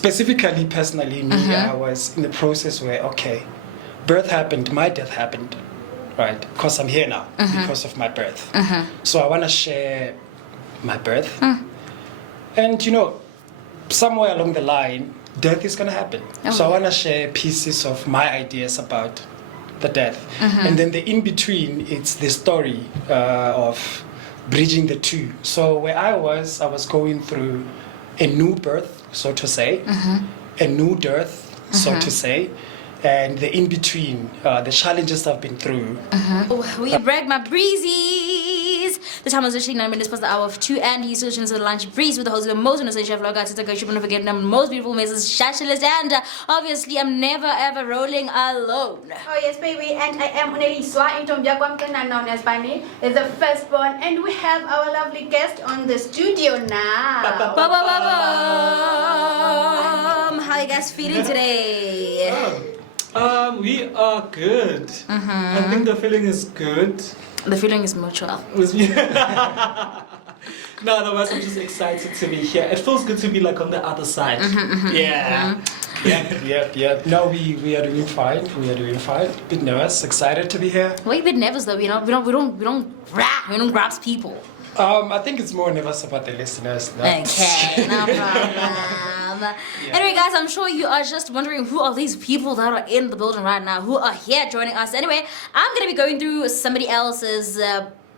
specifically, personally, me, I was in the process where, okay, birth happened, my death happened, right? Because I'm here now, because of my birth. So I want to share my birth. And, you know, somewhere along the line, death is going to happen. So I want to share pieces of my ideas about the death. And then the in-between, it's the story of bridging the two. So where I was going through a new birth, so to say, a new death, so to say, and the in-between, the challenges I've been through. We brag my breezies. The time is actually 9 minutes past the hour of 2, and he's switching to the lunch breeze with the host of the most innocent chef vlogger. It's a don't forget the most beautiful Mrs. Shashilis, and obviously I'm never ever rolling alone. Oh yes, baby, and I am Uneliswa into Mjakwamkana, known as Bunny, is the firstborn, and we have our lovely guest on the studio now. How are you guys feeling today? We are good. I think the feeling is good. The feeling is mutual. No, otherwise I'm just excited to be here. It feels good to be like on the other side. Yeah. Yep. No, we are doing fine. We are doing fine. Bit nervous, excited to be here. We're a bit nervous though. We don't grasp people. I think it's more nervous about the listeners. No? Okay, no problem. Anyway, guys, I'm sure you are just wondering who are these people that are in the building right now, who are here joining us. Anyway, I'm going to be going through somebody else's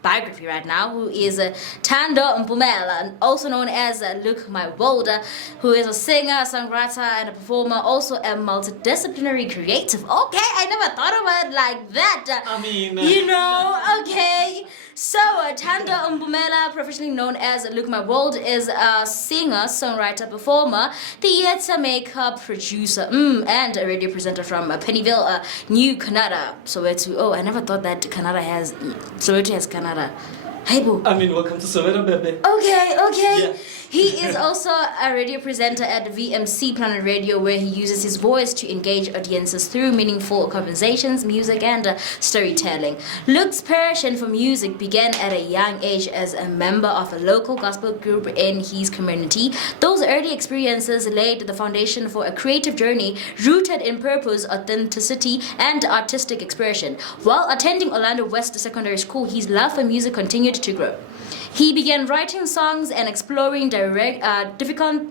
biography right now, who is Thando Mpumela, also known as Look My World, who is a singer, songwriter, and a performer, also a multidisciplinary creative. Okay, I never thought about it like that. I mean, you know, okay. So, Thando Mpumela, professionally known as Look My World, is a singer, songwriter, performer, theatre maker, producer, and a radio presenter from Pennyville, New Canada. Soweto. Oh, I never thought that Soweto has Canada. Hey, boo. I mean, welcome to Soweto, baby. Okay. Yeah. He is also a radio presenter at VMC Planet Radio, where he uses his voice to engage audiences through meaningful conversations, music, and storytelling. Luke's passion for music began at a young age as a member of a local gospel group in his community. Those early experiences laid the foundation for a creative journey rooted in purpose, authenticity, and artistic expression. While attending Orlando West Secondary School, his love for music continued to grow. He began writing songs and exploring difficult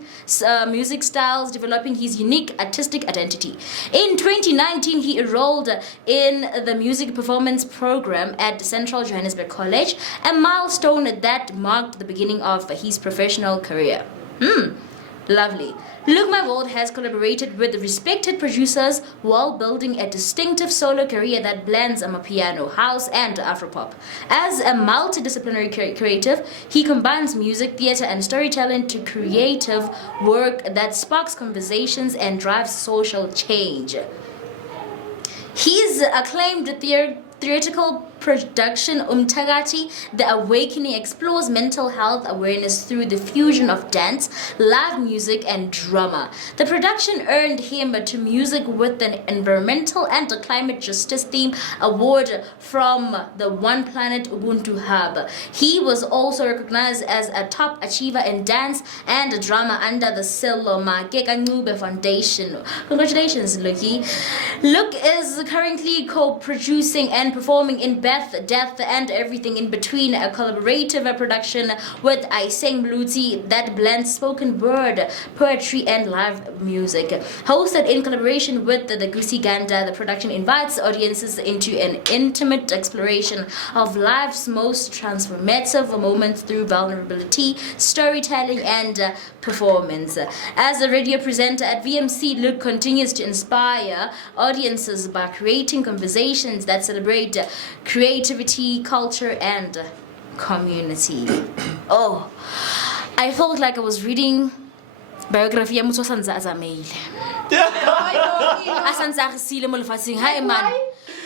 music styles, developing his unique artistic identity. In 2019, he enrolled in the music performance program at Central Johannesburg College, a milestone that marked the beginning of his professional career. Lovely. Look My World has collaborated with respected producers while building a distinctive solo career that blends amapiano, house, and afropop. As a multidisciplinary creative, he combines music, theatre, and storytelling to creative work that sparks conversations and drives social change. His acclaimed theatrical production Umthakathi, The Awakening, explores mental health awareness through the fusion of dance, live music, and drama. The production earned him to music with an environmental and climate justice theme award from the One Planet Ubuntu Hub. He was also recognized as a top achiever in dance and drama under the Sello Makeka Foundation. Congratulations, Lucky. Luke is currently co-producing and performing in Death, and Everything in Between, a collaborative production with AISENG that blends spoken word, poetry, and live music. Hosted in collaboration with the Gusi Ganda, the production invites audiences into an intimate exploration of life's most transformative moments through vulnerability, storytelling, and performance. As a radio presenter at VMC, Luke continues to inspire audiences by creating conversations that celebrate creativity, culture, and community. Oh, I felt like I was reading biography ya motho sanza azameile. Asanza re sile mo lefatsheng. Hi man.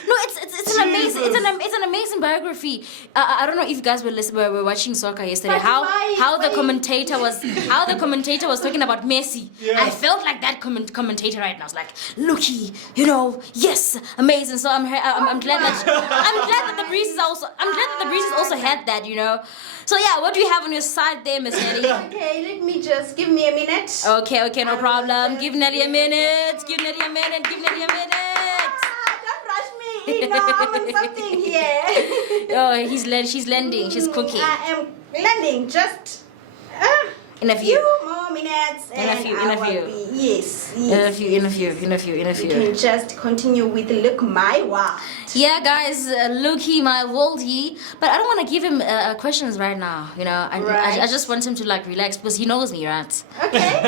No, it's it's an amazing biography. I don't know if you guys were watching soccer yesterday. But How the why- commentator was talking about Messi. Yeah. I felt like that commentator right now. I was like, looky, yes, amazing. So I'm glad that the breezes also had that. So yeah, what do you have on your side there, Miss Nelly? Okay, let me just give me a minute. Okay, no problem. Give Nelly a minute. Don't rush me. I'm on something here. Oh, she's lending. She's cooking. I am landing just In a few. more minutes. In a few. I will be, yes. In a few. You can just continue with Look My Wow. Yeah, guys, Luki, my worldie. But I don't want to give him questions right now. Right. I just want him to relax because he knows me, right? Okay.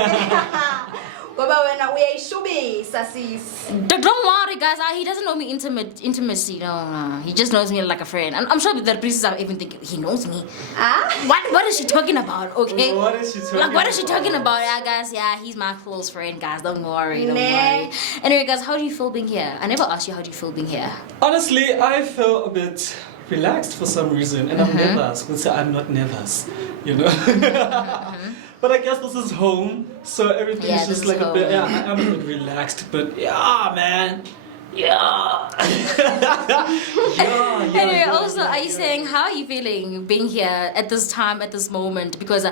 Ngoba wena uyayishubi sasis. Don't worry, guys. He doesn't know me intimacy. No. He just knows me like a friend. And I'm sure that the priestess are even thinking he knows me. What is she talking about? Okay. What is she talking What is she about? talking about? Yeah, guys. Yeah, he's my close friend, guys. Don't worry. Nah. Anyway, guys, how do you feel being here? I never asked you how do you feel being here. Honestly, I feel a bit relaxed for some reason, and I'm nervous. But I'm not nervous, But I guess this is home, so everything Yeah, is this just is like a bit. home. Yeah, I'm a bit relaxed, but yeah, man. Yeah. Anyway, also, are you saying how are you feeling being here at this time, at this moment? Because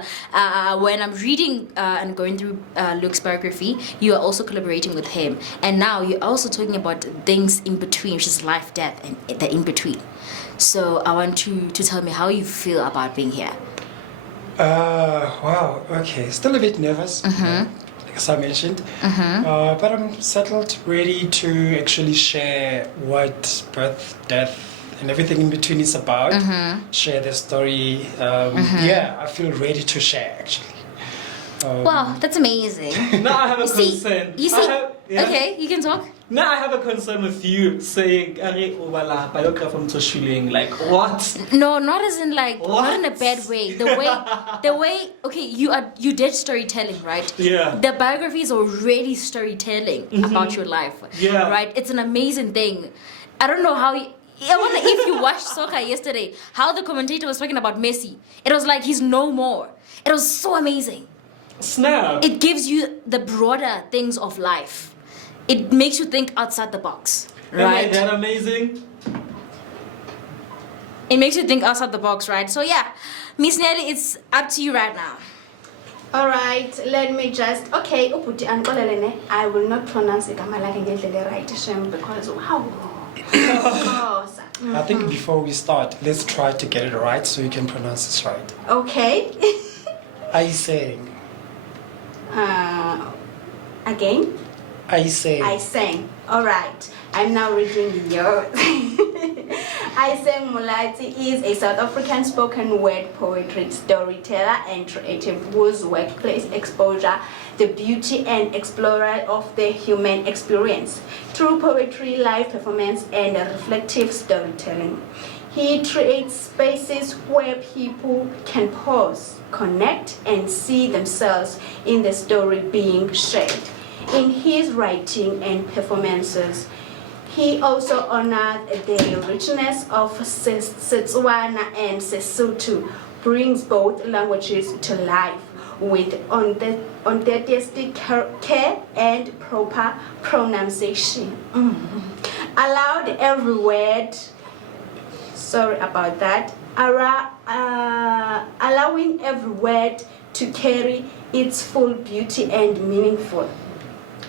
when I'm reading and going through Luke's biography, you are also collaborating with him, and now you're also talking about things in between, which is life, death, and the in between. So I want you to tell me how you feel about being here. Wow, okay. Still a bit nervous, as I mentioned. But I'm settled, ready to actually share what birth, death, and everything in between is about. Share the story. Yeah, I feel ready to share, actually. Wow, that's amazing. Now I have a See, concern. you see, okay, you can talk. Now I have a concern with you saying, "Ari ubala biography from Toshuling." Like what? No, not as in not in a What? bad way. The way. Okay, you did storytelling, right? Yeah. The biography is already storytelling about your life. Yeah. Right. It's an amazing thing. I don't know how. I wonder if you watched soccer yesterday. How the commentator was talking about Messi. It was like he's no more. It was so amazing. Snap. It gives you the broader things of life. It makes you think outside the box. Am I Right. that amazing? It makes you think outside the box, right? So yeah, Miss Nelly, it's up to you right now. All right, let me just. Okay, ubuti angiqolele ne. I will not pronounce igama lakhe ngendlela right shem because wow. I think before we start, let's try to get it right so you can pronounce this right. Okay. AISENG. Again. AISENG. AISENG. All right. I'm now reading yours. AISENG Mulati is a South African spoken word poetry storyteller and creative whose workplace exposure the beauty and explorer of the human experience through poetry, live performance, and reflective storytelling. He creates spaces where people can pause, connect, and see themselves in the story being shared. In his writing and performances, he also honored the richness of Setswana and Sesotho, brings both languages to life with enthusiastic care and proper pronunciation. Allowed every word, sorry about that, allowing every word to carry its full beauty and meaningful.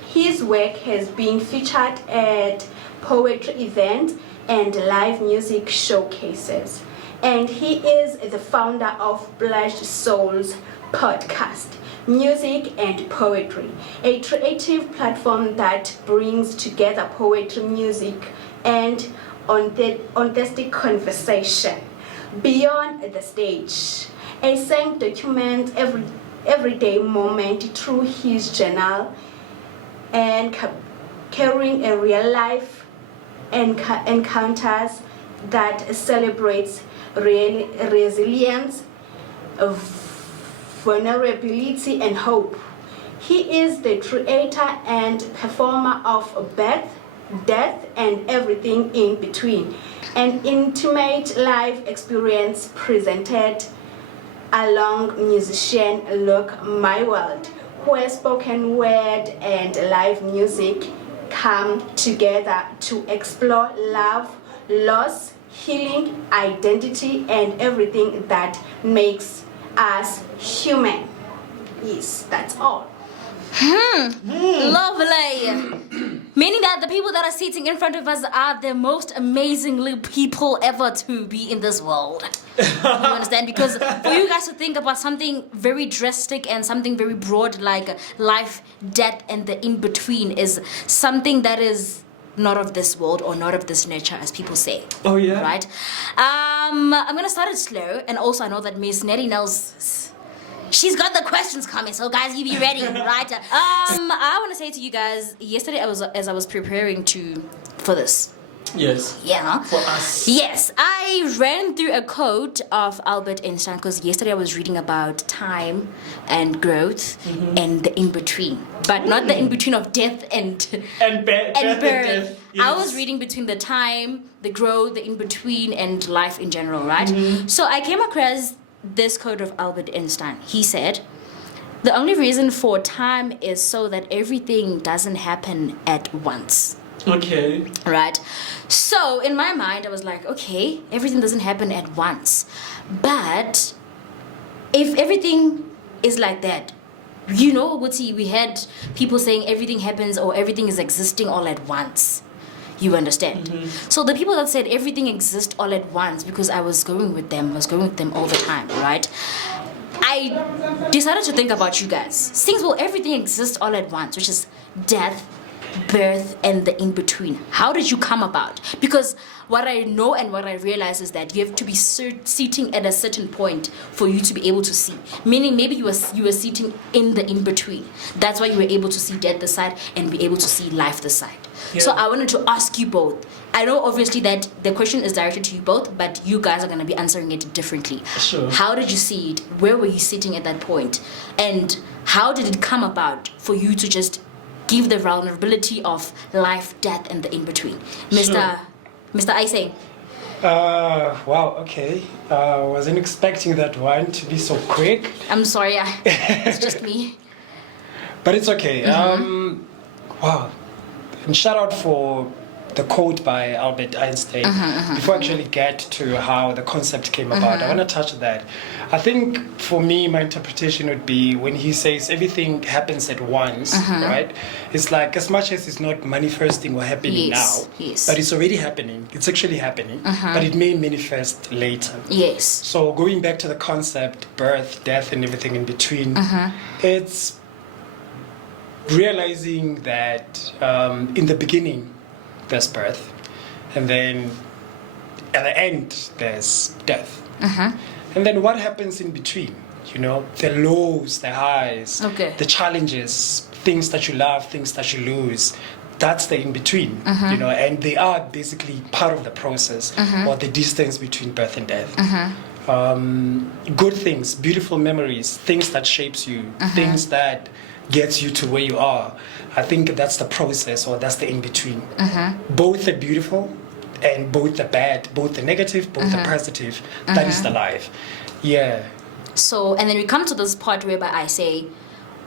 His work has been featured at poetry events and live music showcases. And he is the founder of Blushed Souls podcast, Music and Poetry, a creative platform that brings together poetry, music, and authentic conversation beyond the stage. AISENG documents everyday moment through his journal and carrying a real life encounters that celebrates resilience, vulnerability, and hope. He is the creator and performer of birth, death, and everything in between. An intimate live experience presented along musician Look My World, where spoken word and live music come together to explore love, loss, healing, identity, and everything that makes us human. Yes, that's all. Lovely. Meaning that the people that are sitting in front of us are the most amazingly people ever to be in this world. You understand? Because for you guys to think about something very drastic and something very broad like life, death, and the in-between is something that is not of this world or not of this nature, as people say. Oh yeah. Right? I'm gonna start it slow, and also I know that Miss Nettie knows. She's got the questions coming, so guys, you be ready, right? I want to say to you guys, yesterday as I was preparing for this. Yes. Yeah. For us. Yes, I ran through a quote of Albert Einstein because yesterday I was reading about time and growth and the in between, but not the in between of death and birth. birth. Yes. I was reading between the time, the growth, the in between, and life in general, right? So I came across this quote of Albert Einstein. He said, "The only reason for time is so that everything doesn't happen at once." Okay. Right? So in my mind, I was like, okay, everything doesn't happen at once. But if everything is like that, you know, Guti, we had people saying everything happens or everything is existing all at once. You understand? So the people that said everything exists all at once, because I was going with them all the time, right? I decided to think about you guys. Since everything exists all at once, which is death, birth, and the in-between. How did you come about? Because what I know and what I realize is that you have to be sitting at a certain point for you to be able to see. Meaning maybe you were sitting in the in-between. That's why you were able to see death this side and be able to see life this side. Yeah. So I wanted to ask you both. I know obviously that the question is directed to you both, but you guys are going to be answering it differently. Sure. How did you see it? Where were you sitting at that point? And how did it come about for you to just give the vulnerability of life, death, and the in-between? Mr. AISENG. Wow, okay. Wasn't expecting that one to be so quick. I'm sorry, it's just me. But it's okay. Wow. And shout out for the quote by Albert Einstein. Before I actually get to how the concept came about, I want to touch that. I think for me, my interpretation would be when he says everything happens at once, right? It's like as much as it's not manifesting or happening now, but it's already happening. It's actually happening, but it may manifest later. Yes. So going back to the concept, birth, death, and everything in between, it's realizing that in the beginning, there's birth, and then at the end there's death, and then what happens in between, you know, the lows, the highs, the challenges, things that you love, things that you lose, that's the in between, you know, and they are basically part of the process or the distance between birth and death. Good things, beautiful memories, things that shapes you, things that gets you to where you are. I think that's the process, or that's the in-between. Both the beautiful and both the bad, both the negative, both the positive. That is the life. Yeah. So, and then we come to this part whereby I say,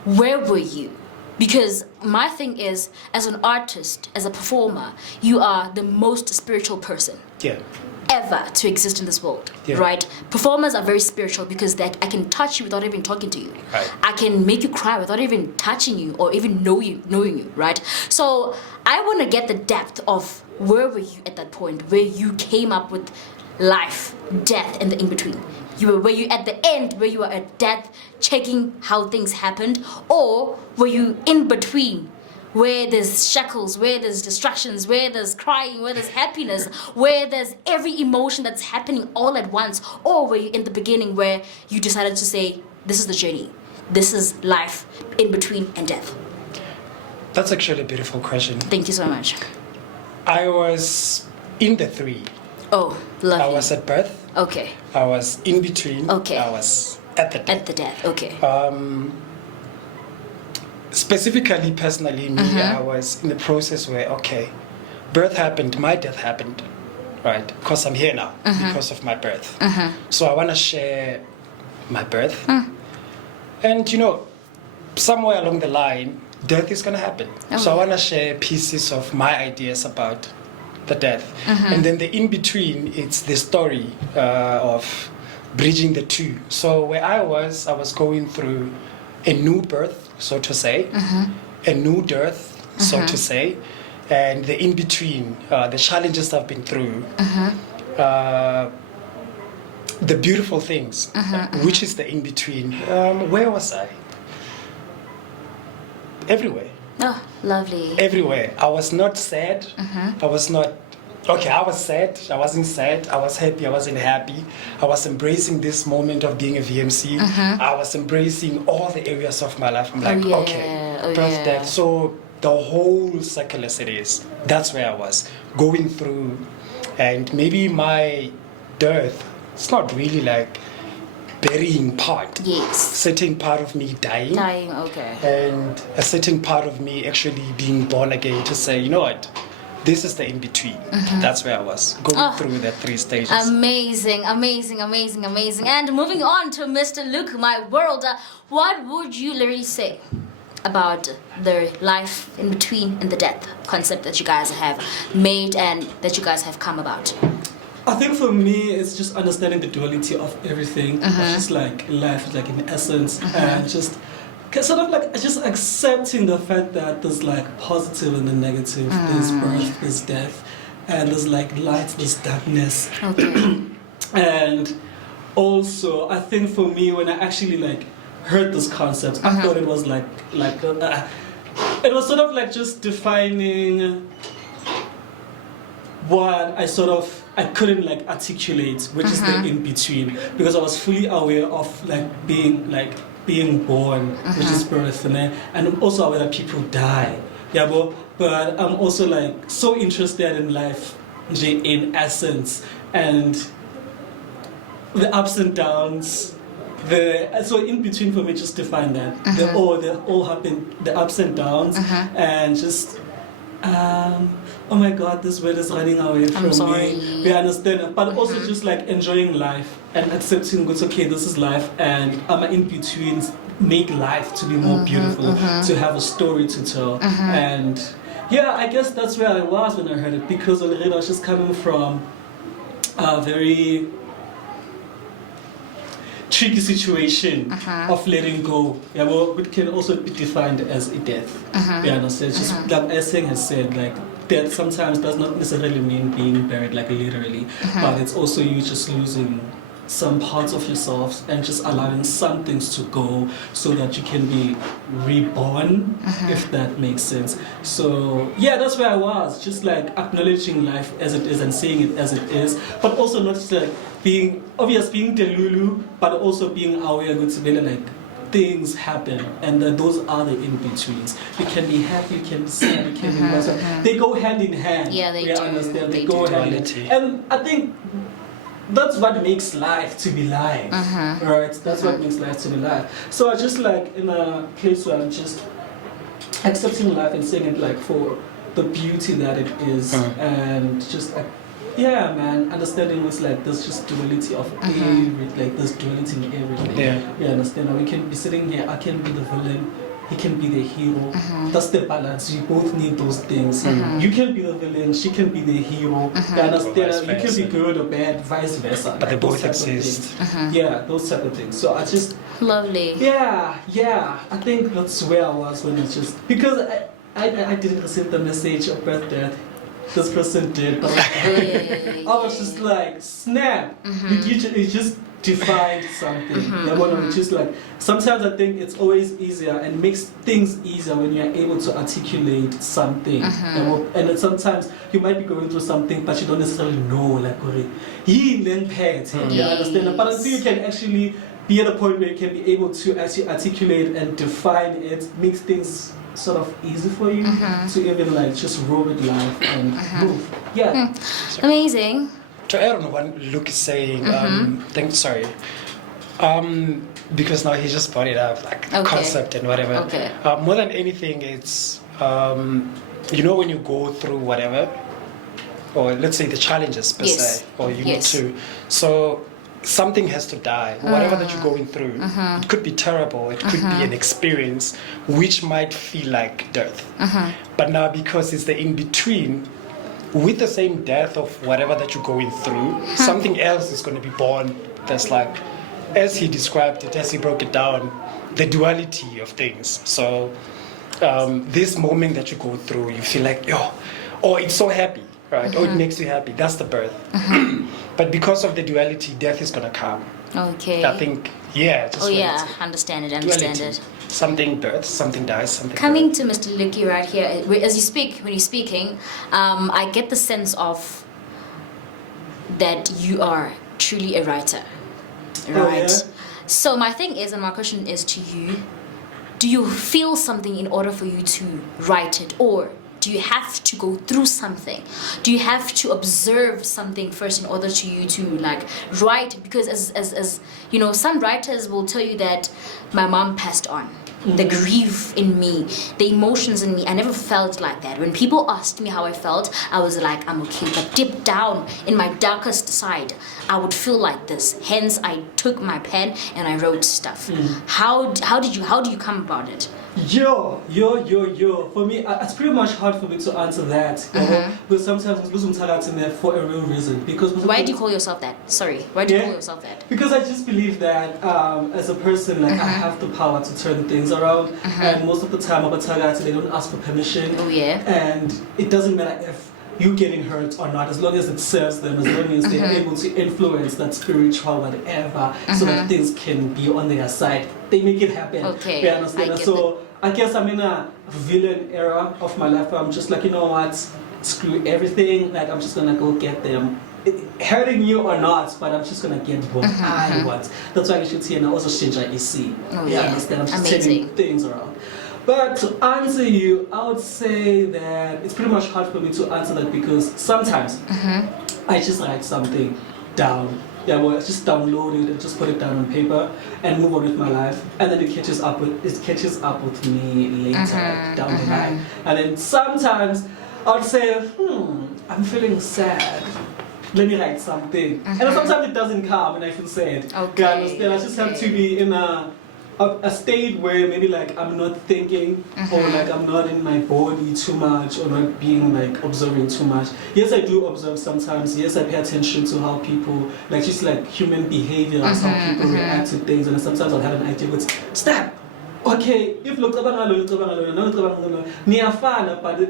where were you? Because my thing is, as an artist, as a performer, you are the most spiritual person. Yeah. Ever to exist in this world, right? Performers are very spiritual because I can touch you without even talking to you. Right. I can make you cry without even touching you or even knowing you, right? So I want to get the depth of where were you at that point where you came up with life, death, and the in-between. Were you at the end where you were at death, checking how things happened, or were you in between? Where there's shackles, where there's distractions, where there's crying, where there's happiness, where there's every emotion that's happening all at once? Or were you in the beginning where you decided to say, this is the journey, this is life in between and death? That's actually a beautiful question. Thank you so much. I was in the three. Oh, lovely. I was at birth. Okay. I was in between. Okay. I was at the death. At the death, okay. Specifically, personally, me, I was in the process where, okay, birth happened, my death happened, right? Because I'm here now because of my birth. So I want to share my birth. And, you know, somewhere along the line, death is going to happen. So I want to share pieces of my ideas about the death. And then the in-between, it's the story of bridging the two. So where I was going through a new birth, so to say, a new death, so to say, and the in-between, the challenges I've been through, the beautiful things, which is the in-between. Where was I? Everywhere. Oh, lovely. Everywhere. I was not sad. I was not... Okay, I was sad. I wasn't sad. I was happy. I wasn't happy. I was embracing this moment of being a VMC. I was embracing all the areas of my life. I'm like, okay, birth, death. So the whole circle as it is, that's where I was going through. And maybe my death, it's not really like burying part. Yes. Certain part of me dying. Dying, okay. And a certain part of me actually being born again to say, you know what? This is the in-between. That's where I was, going through the 3 stages. Amazing, amazing, amazing, amazing. And moving on to Mr. Luke, my world, what would you literally say about the life in between and the death concept that you guys have made and that you guys have come about? I think for me, it's just understanding the duality of everything. It's just like life, like in essence, and just sort of like just accepting the fact that there's like positive and the negative, there's birth, there's death, and there's like light, there's darkness. Okay. And also, I think for me, when I actually like heard this concept, I thought it was like it was sort of like just defining what I couldn't like articulate, which is the in between, because I was fully aware of being born, which is birth, and I'm also aware that people die. Yeah, but I'm also like so interested in life in essence, and the ups and downs. So in between for me, just define that they all happen, the ups and downs, and just oh my God, this word is running away from me. We understand, but also just like enjoying life and accepting it's okay, this is life, and I'm in between, make life to be more beautiful, to have a story to tell, and yeah, I guess that's where I was when I heard it, because already I was just coming from a very tricky situation of letting go. Yeah, well, it can also be defined as a death. Yeah, no, so it's just like AISENG has said, like death sometimes does not necessarily mean being buried, like literally, but it's also you just losing some parts of yourself and just allowing some things to go so that you can be reborn, if that makes sense. So yeah, that's where I was, just like acknowledging life as it is and seeing it as it is, but also not just like being delulu, but also being aware that like things happen, and those are the in-betweens. You can be happy, you can be sad, you can be they go hand in hand. Yeah, they do. Understand? They go do. hand in hand. And I think that's what makes life to be life, right? That's what makes life to be life. So I just like in a place where I'm just accepting life and seeing it like for the beauty that it is, and just yeah, man, understanding it's like there's just duality of everything, like there's duality in everything. Yeah, understand. We can be sitting here, I can be the villain, he can be the hero. That's the balance. You both need those things. You can be the villain, she can be the hero. You understand? You can be good or bad, vice versa. But they both exist. Yeah, those type of things. So I just lovely. Yeah. I think that's where I was when it's just because I didn't receive the message of birthday. This person did, but I was just like, snap! It just defined something. Just like sometimes I think it's always easier and makes things easier when you're able to articulate something. And then sometimes you might be going through something, but you don't necessarily know, like, you understand? But until you can actually be at a point where you can be able to actually articulate and define it, makes things sort of easy for you to even like just roll with life and move. Yeah. Amazing. To add on what Luke is saying, because now he just brought it up, like concept and whatever. Okay. More than anything, it's you know when you go through whatever, or let's say the challenges per Yes. se, or you Yes. need to. So something has to die. Whatever that you're going through, it could be terrible. It could be an experience which might feel like death. But now, because it's the in between, with the same death of whatever that you're going through, something else is going to be born. That's like, as he described it, as he broke it down, the duality of things. So this moment that you go through, you feel like, yo, oh, it's so happy, right? Oh, it makes you happy. That's the birth. But because of the duality, death is gonna come. Okay. I think, yeah. Just Oh when yeah, it's understand it. duality. Something births, something dies, something. Coming births. to Mr. Luki right here, as you speak, when you're speaking, I get the sense of that you are truly a writer, right? yeah? So my thing is, and my question is to you: do you feel something in order for you to write it, or do you have to go through something? Do you have to observe something first in order to you to like write? Because as you know, some writers will tell you that my mom passed on. The grief in me, the emotions in me, I never felt like that. When people asked me how I felt, I was like, I'm okay. But deep down in my darkest side, I would feel like this. Hence, I took my pen and I wrote stuff. How do you come about it? Yo. For me, it's pretty much hard for me to answer that. You know? Because sometimes I'm losing talent in there for a real reason. Because Why do you call yourself that? Sorry, why do you Yeah. call yourself that? Because I just believe that as a person, like I have the power to turn things around, and most of the time, abatagati, they don't ask for permission. Oh yeah. And it doesn't matter if you're getting hurt or not, as long as it serves them, as long as they're able to influence that spiritual whatever, so that things can be on their side. They make it happen. Okay, You understand? I get So I guess I'm in a villain era of my life where I'm just like, you know what, screw everything. Like I'm just gonna go get them. Hurting you or not, but I'm just gonna get what I want. That's why you should see, and I also change IEC. Oh, You yeah. understand? I'm just Amazing. turning things around. But to answer you, I would say that it's pretty much hard for me to answer that because sometimes I just write something down. Yeah, well, I just download it and just put it down on paper and move on with my life, and then it catches up with me later down the line. And then sometimes I would say, I'm feeling sad. Let me write something. And then sometimes it doesn't come and I feel sad. Okay, You understand? I just have to be in a state where maybe like I'm not thinking or like I'm not in my body too much or not being like observing too much. Yes, I do observe sometimes. Yes, I pay attention to how people, like just like human behavior, how people react to things, and sometimes I'll have an idea with stop. Okay, if look but at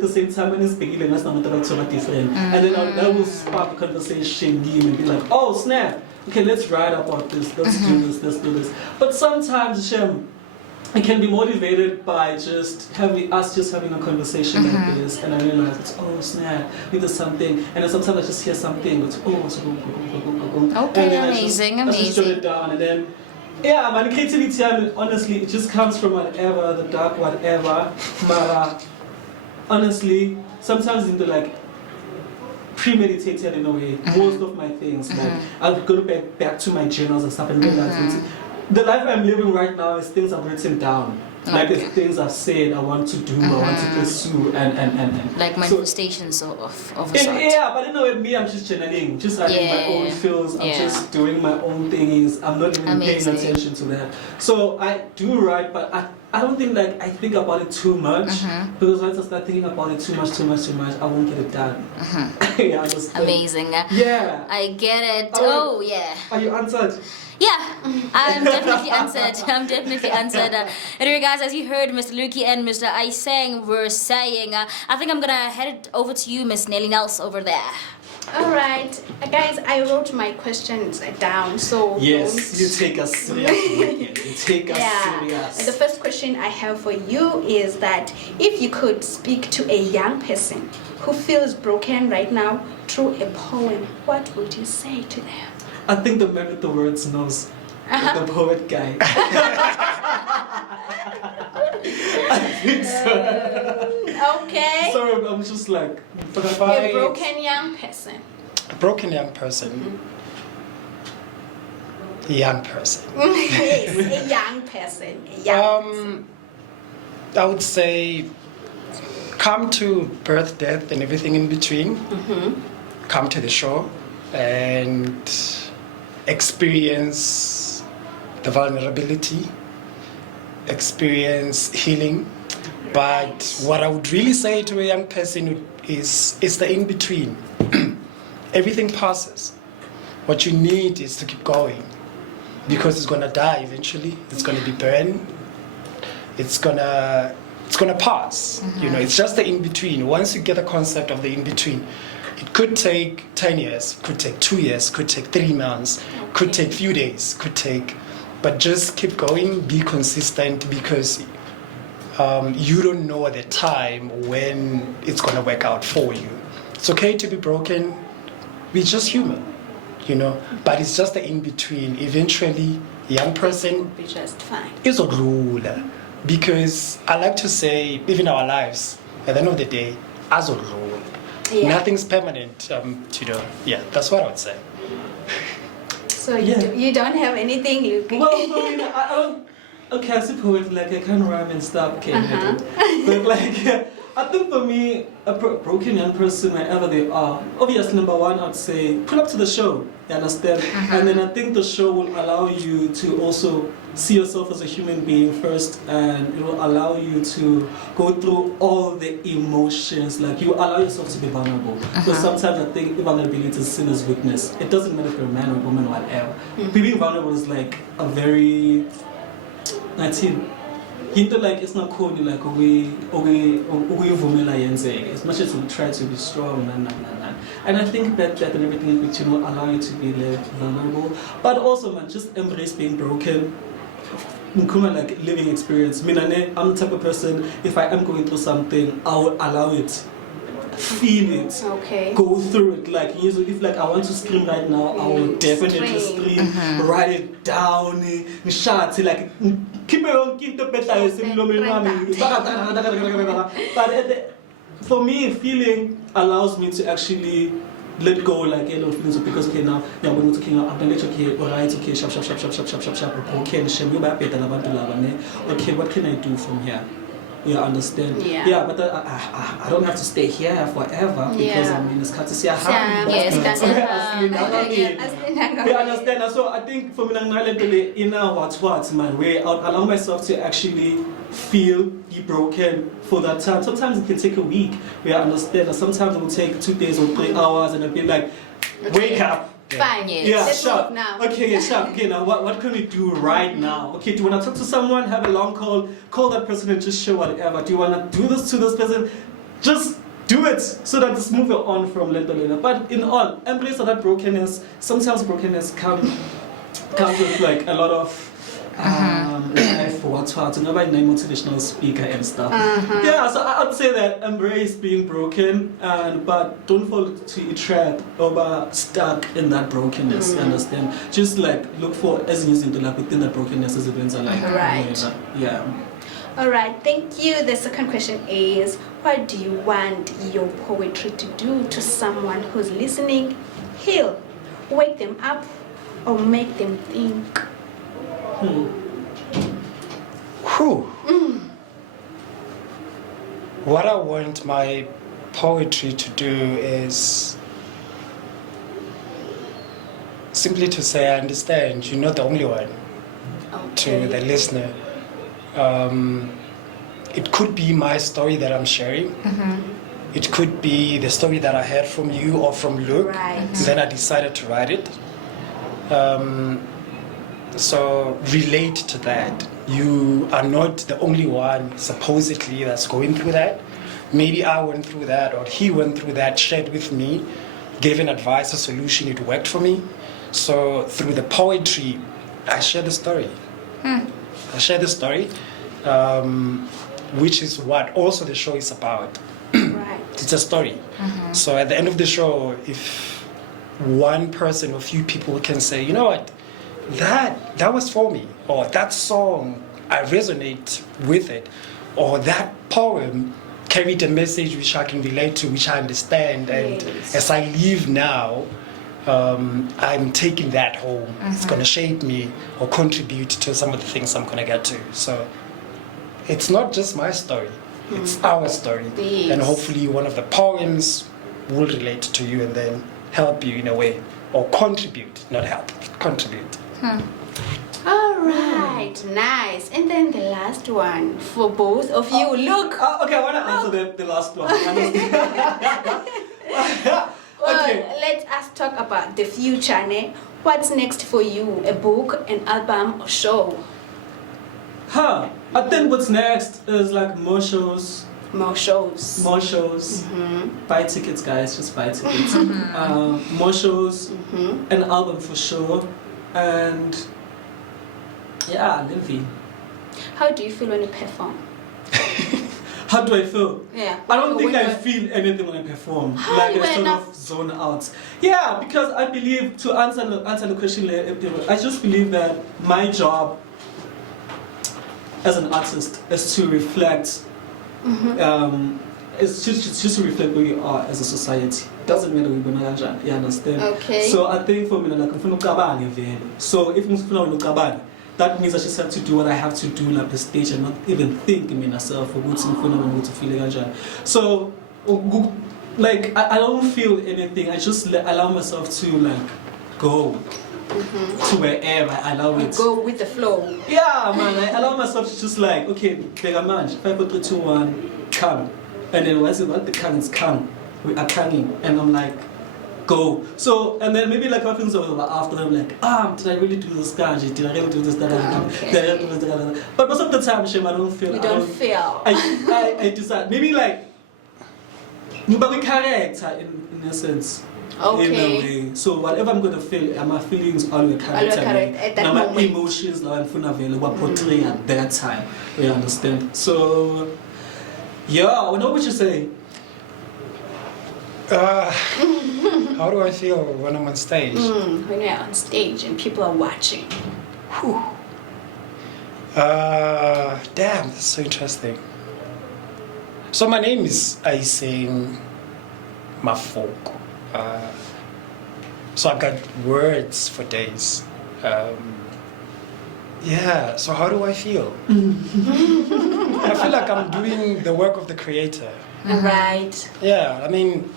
the same time when it's beginning that's not different. And then that will spark a conversation and be like, oh snap, okay, let's write about this, let's do this. But sometimes Shem, it can be motivated by just having a conversation like this, and I realize it's oh snap, maybe there's something, and then sometimes I just hear something, it's oh so go. Okay, and then amazing. I just jot it down, and then yeah, man, creativity, I mean, honestly, it just comes from whatever, the dark whatever. But honestly, sometimes into like premeditated in a way, most of my things. Like I'll go back to my journals and stuff and realize the life I'm living right now is things I've written down. Like it's things I've said I want to do, I want to pursue, and like manifestations of a sort. yeah, but you know, with me, I'm just channeling, just having my own feels. I'm just doing my own things. I'm not even paying attention to that. So I do write, but I don't think like I think about it too much because once I start thinking about it too much, I won't get it done. Yeah, amazing. Yeah, I get it. Oh, yeah. Are you answered? Yeah, I'm definitely answered. Anyway, guys, as you heard, Mr. Luki and Mr. AISENG were saying, I think I'm gonna head it over to you, Miss Nelly Nels, over there. Alright, guys, I wrote my questions down, so yes, you take us serious. You take us serious. And the first question I have for you is that if you could speak to a young person who feels broken right now through a poem, what would you say to them? I think the man with the words knows. The poet guy. I think so. Okay. Sorry, I'm just like A broken young person. A broken young person. A young person. Yes, a young person. A young person. I would say come to birth, death, and everything in between. come to the show and experience the vulnerability, experience healing. But what I would really say to a young person is the in-between. Everything passes. What you need is to keep going, because it's gonna die eventually. It's gonna be burned. It's gonna pass. You know, it's just the in-between. Once you get the concept of the in-between, it could take 10 years, could take 2 years, could take 3 months, could take few days, but just keep going, be consistent, because you don't know the time when it's gonna work out for you. It's okay to be broken. We're just human, you know, but it's just the in-between. Eventually, a young person Be just fine. is a ruler, because I like to say, even our lives, at the end of the day, as a rule, nothing's permanent. You know, yeah, that's what I would say. So you don't have anything, Luke? Well, I mean, I don't. Okay, I suppose like I can rhyme and stuff, okay, I do. But like, I think for me, a broken young person, wherever they are, obviously number one, I'd say pull up to the show. You understand? And then I think the show will allow you to also see yourself as a human being first, and it will allow you to go through all the emotions. Like you allow yourself to be vulnerable. Because sometimes I think vulnerability is seen as weakness. It doesn't matter if you're a man or a woman or whatever. Being vulnerable is like a very 19. Like it's not cool like we as much as we try to be strong and I think that and everything in between will allow you to be like vulnerable, but also man, just embrace being broken. Like living experience. I'm the type of person, if I am going through something, I will allow it, feel it, go through it. Like usually, if like I want to scream right now, I will definitely scream, write it down, like keep it on, keep the better. But for me, feeling allows me to actually let go, like feelings, because okay now I'm going to I'm gonna let okay, alright, okay, sharp, okay, okay, what can I do from here? You understand? Yeah, but I don't have to stay here forever, because I mean it's courtesy. You understand? So I think for me, in what's man, where I allow myself to actually feel, be broken for that time. Sometimes it can take a week. We understand. Sometimes it will take 2 days or 3 hours, and I'll be like, wake up. Fine, let's sharp now. Okay, sharp. Okay, now what can we do right now? Okay, do you want to talk to someone, have a long call that person and just show whatever? Do you want to do this to this person? Just do it so that it's moving on from later. But in all, embrace that brokenness. Sometimes brokenness comes with like a lot of life, what's another motivational speaker and stuff. Yeah, so I'd say that embrace being broken, but don't fall to a trap or stuck in that brokenness. Understand? Just like look for as using the like within that brokenness as events are like. Right. Yeah. Alright, thank you. The second question is, what do you want your poetry to do to someone who's listening? Heal, wake them up, or make them think? What I want my poetry to do is simply to say, I understand, you're not the only one. To the listener. It could be my story that I'm sharing. It could be the story that I heard from you or from Luke. Then I decided to write it. So relate to that. You are not the only one supposedly that's going through that. Maybe I went through that, or he went through that, shared with me, gave an advice, a solution, it worked for me. So through the poetry, I share the story. I share the story, which is what also the show is about. It's a story. So at the end of the show, if one person or few people can say, you know what, that was for me, or that song, I resonate with it, or that poem carried a message which I can relate to, which I understand, and as I leave now, I'm taking that home. It's going to shape me or contribute to some of the things I'm going to get to. So it's not just my story, it's our story. And hopefully one of the poems will relate to you, and then help you in a way, or contribute, not help, contribute. All right, nice. And then the last one for both of you. Look. Okay, I want to answer the last one. Well, Okay. let us talk about the future. Ne? What's next for you? A book, an album, or show? I think what's next is like more shows. More shows. More shows. Buy tickets, guys. Just buy tickets. More shows. An album for sure. And yeah, Livy. How do you feel when you perform? How do I feel? Yeah. I don't think I feel anything when I perform. Like I sort of zone out. Yeah, because I believe, to answer the question, I just believe that my job as an artist is to reflect. It's just to reflect where you are as a society. Doesn't matter we're gonna, you understand? Okay. So I think for me, like, so if I'm that means I just have to do what I have to do, like the stage, and not even think in myself or what's in front of me to feel. So, like, I don't feel anything. I just allow myself to like go to wherever I allow it. Go with the flow. Yeah, man. I allow myself to just like, okay, bigger man, 5, 4, 3, 2, 1, come, and then once the currents come, we are coming, and I'm like, go. So, and then maybe like things after, I'm like, did I really do this guy? Did I really do this? Did I really do this? But most of the time, Shem, I don't feel. You don't feel. I decide. Maybe like, but we character in a sense. Okay. In a way. So whatever I'm gonna feel, my feelings are the character. At that my moment. emotions now I'm available portray at that time. You understand? So yeah, I know what you're saying. How do I feel when I'm on stage? When you're on stage and people are watching. Whew. Damn, that's so interesting. So my name is AISENG Mafoko. So I've got words for days. Yeah, so how do I feel? I feel like I'm doing the work of the creator. Right. Yeah, I mean,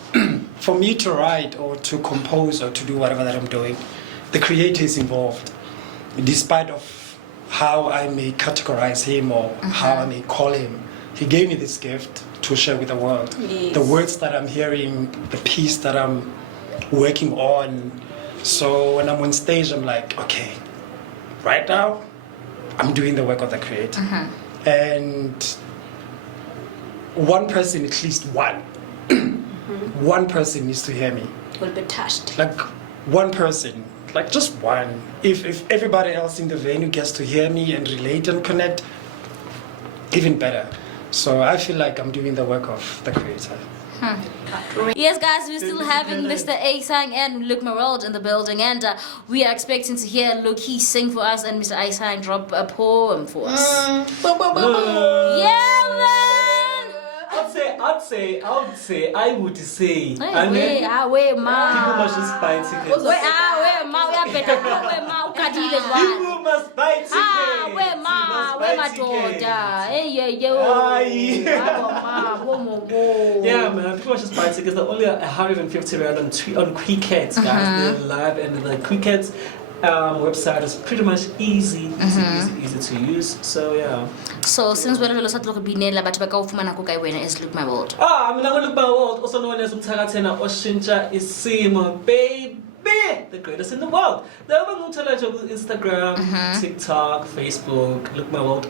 for me to write or to compose or to do whatever that I'm doing, the creator is involved. Despite of how I may categorize him or how I may call him, he gave me this gift to share with the world. Yes. The words that I'm hearing, the piece that I'm working on. So when I'm on stage, I'm like, okay, right now, I'm doing the work of the creator. And one person, at least one, one person needs to hear me. Will be touched. Like one person, like just one. If everybody else in the venue gets to hear me and relate and connect, even better. So I feel like I'm doing the work of the creator. Yes, guys, we're still having Mr. AISENG and Luke Merald in the building, and we are expecting to hear Loki sing for us and Mr. AISENG drop a poem for us. Yeah, man! I would say. Wait, ma. People must just buy tickets. Wait, ma, we are better. Wait, ma, ukadile People must buy tickets. Wait, ma, wait, my daughter. Hey, Yeah, man, people must just buy tickets. They're only 150 rand on Cricket, guys. They're live, and the Cricket website is pretty much easy to use. So yeah. So since we're going to start looking binela, but baka ufumana ko kay wena is Look My World. I'm gonna look my world, also known as Umtakathena Oshincha Isimo, baby, the greatest in the world. The other Instagram, TikTok, Facebook, Look My World _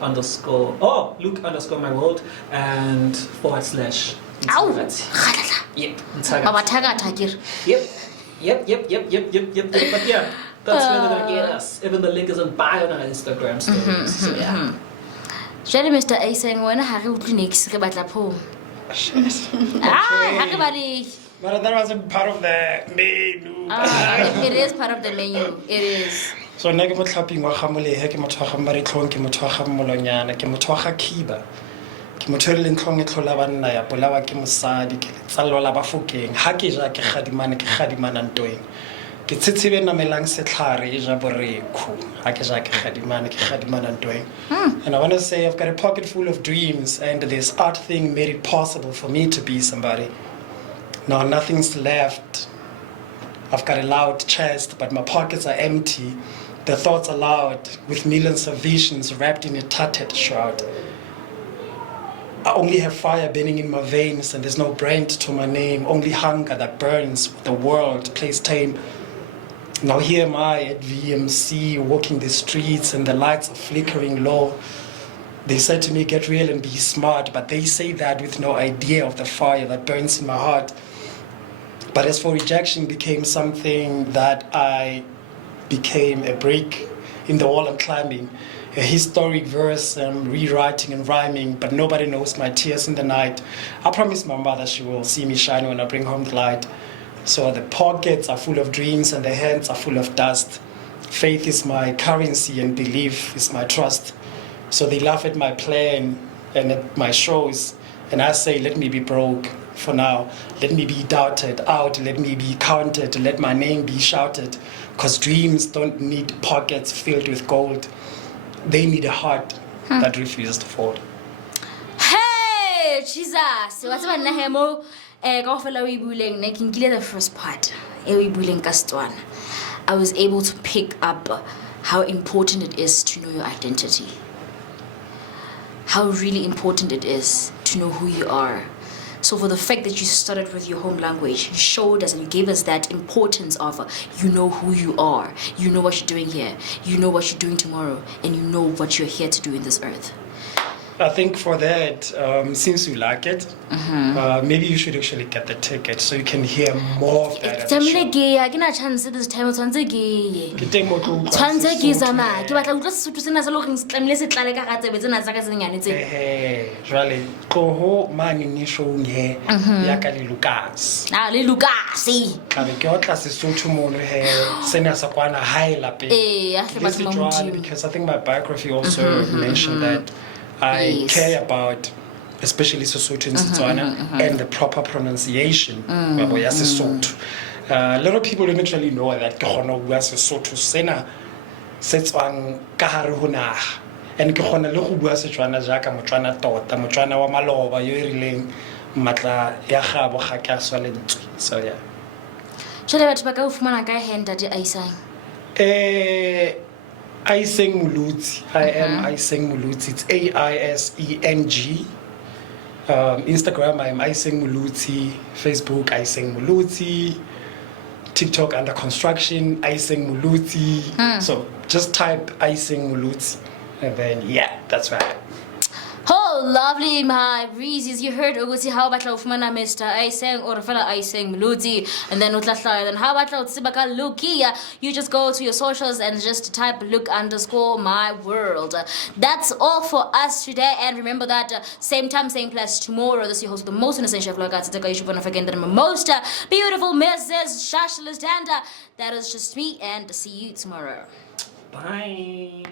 Look _ My World and / Ow! Yep. Baba thakatha kiri. Yep. But yeah, that's where they're gonna get us. Even the link is on bio on our Instagram stories. So yeah. Jale Mr. AISENG wena ha re utlwe next re batla poem. Ha re bale. But that wasn't part of the menu. It is part of the menu. It is. So nna ke motlhaping wa gamolehe ke motho wa gamaritlhong ke motho wa gamolonyana ke motho wa ga khiba ke motho le ntlhong e tlhola banna ya polawa ke mosadi ke letsallo la bafokeng ha ke ja ke gadimana ntoeng ke tsitsebe namelang setlhare e ja borekhu ha ke ja ke gadimana ntoeng. And I want to say I've got a pocket full of dreams, and this art thing made it possible for me to be somebody. Now nothing's left I've got a loud chest, but my pockets are empty. The thoughts are loud, with millions of visions wrapped in a tattered shroud. I only have fire burning in my veins, and there's no brand to my name, only hunger that burns. The world plays tame. Now here am I at VMC, walking the streets, and the lights are flickering low. They said to me, get real and be smart, but they say that with no idea of the fire that burns in my heart. But as for rejection, became something that I became a brick in the wall I'm climbing. A historic verse I'm rewriting and rhyming, but nobody knows my tears in the night. I promise my mother she will see me shine when I bring home the light. So the pockets are full of dreams and the hands are full of dust. Faith is my currency and belief is my trust. So they laugh at my plan and at my shows, and I say, let me be broke for now. Let me be doubted out, let me be counted, let my name be shouted. Because dreams don't need pockets filled with gold. They need a heart that refuses to fold. Hey, Jesus! What's about Nahemo? The first part. I was able to pick up how important it is to know your identity. How really important it is to know who you are. So for the fact that you started with your home language, you showed us and you gave us that importance of you know who you are, you know what you're doing here, you know what you're doing tomorrow, and you know what you're here to do in this earth. I think for that, since you like it, maybe you should actually get the ticket so you can hear more of that. It's I can chance this time. Because I think my biography also mentioned that I care about especially Sesotho and Setswana and the proper pronunciation of Sesotho. A lot of people don't actually know that ke kgona ho bua Sesotho sena se tswang ka hare ho naha, and ke kgona le go bua Setswana jaaka Motswana tota, Motswana wa maloba yo e rileng matla ya gabo ga ke a swa lentswe. So yeah. Jwale batho ba ka o fumana kae he ntate AISENG? AISENG Mulutsi. I am AISENG Mulutsi. It's AISENG. Instagram, I am AISENG Mulutsi. Facebook, AISENG Mulutsi. TikTok under construction, AISENG Mulutsi. So just type AISENG Mulutsi, and then yeah, that's right. Oh, lovely, my breezes. You heard Ugusi how about Laufmana Mr. AISENG or fella AISENG Muluti, and then Utlasla, and how about Sibaka Lukia? You just go to your socials and just type look_my world. That's all for us today, and remember that same time, same place tomorrow. This is your host, the most essential vlog. You should forget that most beautiful Mrs. Shashalist, and that is just me, and see you tomorrow. Bye.